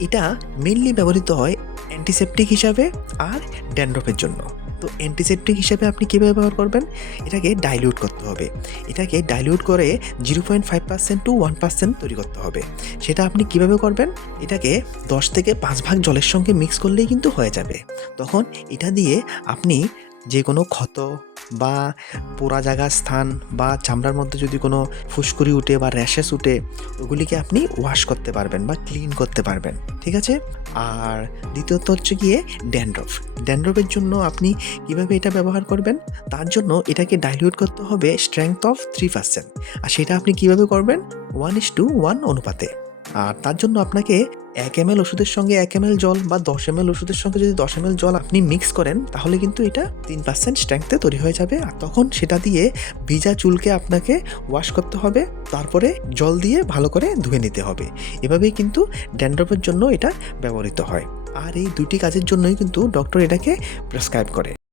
এটা মেইনলি ব্যবহৃত হয় অ্যান্টিসেপটিক হিসাবে আর ড্যান্ড্রফের জন্য। তো অ্যান্টিসেপটিক হিসাবে আপনি কীভাবে ব্যবহার করবেন? এটাকে ডাইলিউট করতে হবে। এটাকে ডাইলিউট করে 0.5% টু 1% তৈরি করতে হবে। সেটা আপনি কিভাবে করবেন? এটাকে 10 থেকে 5 ভাগ জলের সঙ্গে মিক্স করলেই কিন্তু হয়ে যাবে। তখন এটা দিয়ে আপনি যে কোনো ক্ষত বা পোড়া জায়গার স্থান বা চামড়ার মধ্যে যদি কোনো ফুসকুড়ি উঠে বা র্যাশেস উঠে, ওগুলিকে আপনি ওয়াশ করতে পারবেন বা ক্লিন করতে পারবেন। ঠিক আছে? আর দ্বিতীয়ত হচ্ছে গিয়ে ড্যান্ড্রফ। ড্যান্ড্রফের জন্য আপনি কিভাবে এটা ব্যবহার করবেন? তার জন্য এটাকে ডাইলিউট করতে হবে স্ট্রেংথ অফ 3%। আর সেটা আপনি কিভাবে করবেন? 1:1 অনুপাতে। আর তার জন্য আপনাকে 1 ml ওষুধের সঙ্গে 1 ml জল বা 10 ml ওষুধের সঙ্গে যদি 10 ml জল আপনি মিক্স করেন, তাহলে কিন্তু এটা 3% স্ট্রেংথে তৈরি হয়ে যাবে। আর তখন সেটা দিয়ে ভিজা চুলকে আপনাকে ওয়াশ করতে হবে, তারপরে জল দিয়ে ভালো করে ধুয়ে নিতে হবে। এভাবেই কিন্তু ড্যান্ড্রফের জন্য এটা ব্যবহৃত হয়। আর এই দুটি কাজের জন্যই কিন্তু ডক্টর এটাকে প্রেসক্রাইব করে।